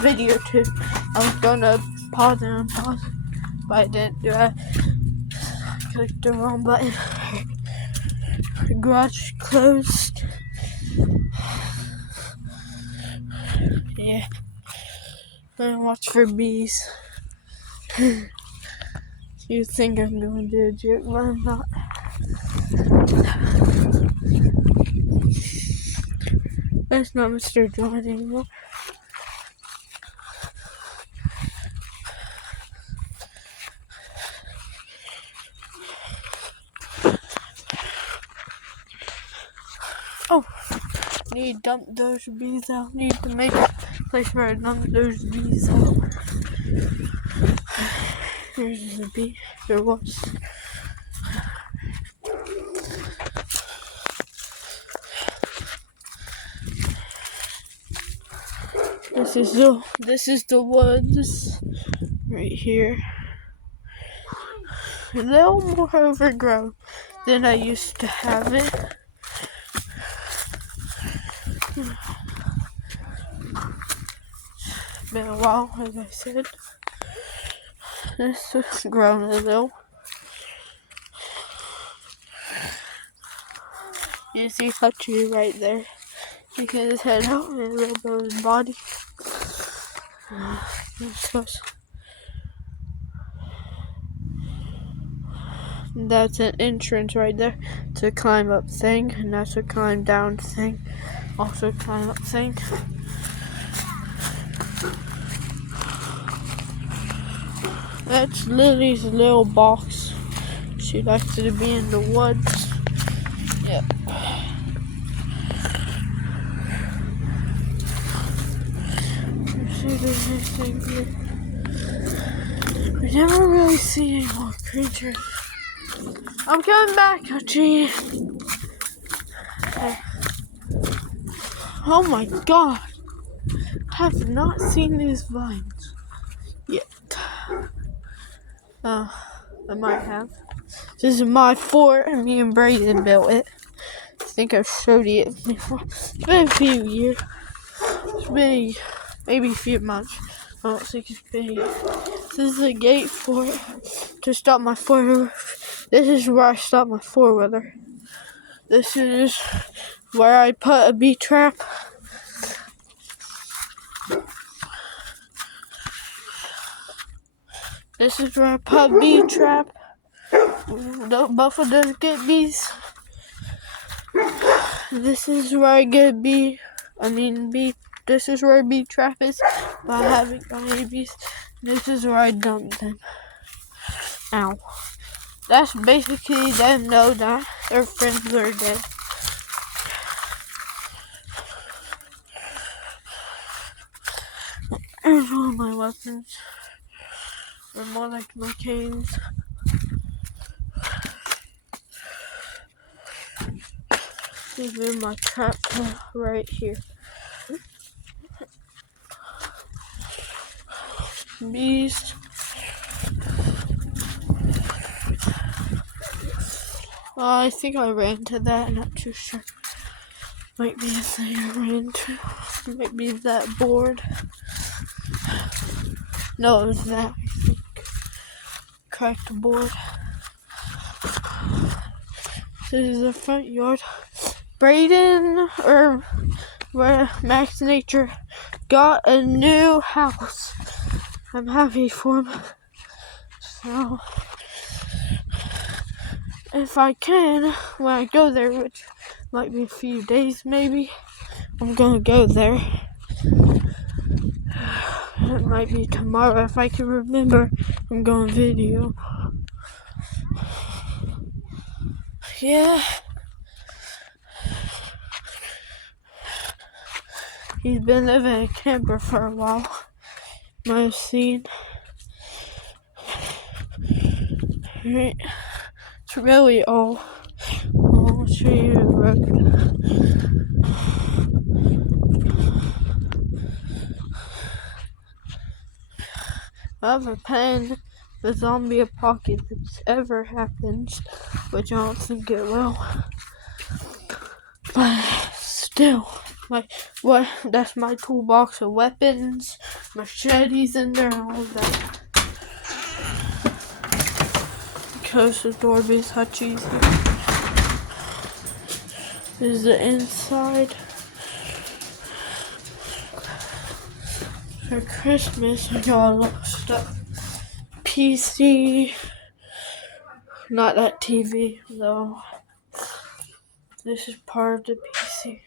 video too. I was gonna pause it, but I didn't do it. I clicked the wrong button. The garage closed. Yeah. I watch for bees. You think I'm going to do a joke, but I'm not. That's not Mr. John anymore. Oh, need to dump those bees out. Need to make a place where I dump those bees out. There's a bee. There was. This is the woods right here. A little more overgrown than I used to have it. Been a while, as I said. This has grown a little. You see Hutchie right there. You can his head out and a little bit of his body. That's an entrance right there. It's a climb up thing, and that's a climb down thing. Also climb up thing. That's Lily's little box. She likes to be in the woods. Yep. See, there's anything here. We never really see any more creatures. I'm coming back, Hutchie. Okay. Oh my god. I have not seen these vines yet. I might have. This is my fort, and me and Brayden built it. I think I've showed you it before. It's been a few years. It's been maybe a few months. I don't think it's been a year. This is the gate for it to stop my four-wheeler. This is where I stop my four-wheeler. This is where I put a bee trap. This is where I put a bee trap. Both of those get bees. This is where I get bee. This is where a bee trap is by having babies. This is where I dump them. Ow. That's basically them know that their friends are dead. Here's all my weapons. They're more like my canes. These are my trap right here. Bees. I think I ran to that, not too sure. Might be a thing I ran to. Might be that board. No, it was that, I think. Cracked board. This is the front yard. Brayden, where Max Nature got a new house. I'm happy for him. So, if I can, when I go there, which might be a few days maybe, I'm gonna go there. It might be tomorrow if I can remember. I'm going video. Yeah. He's been living in a camper for a while. Might have seen. Right. It's really all. I'll show you the road. I have a pen. The zombie apocalypse ever happens, which I don't think it will. But still. That's my toolbox of weapons, machetes in there, all of that. Because the doorbell's Hutchies. This is the inside. For Christmas, I got a lot of stuff. PC, not that TV though. This is part of the PC.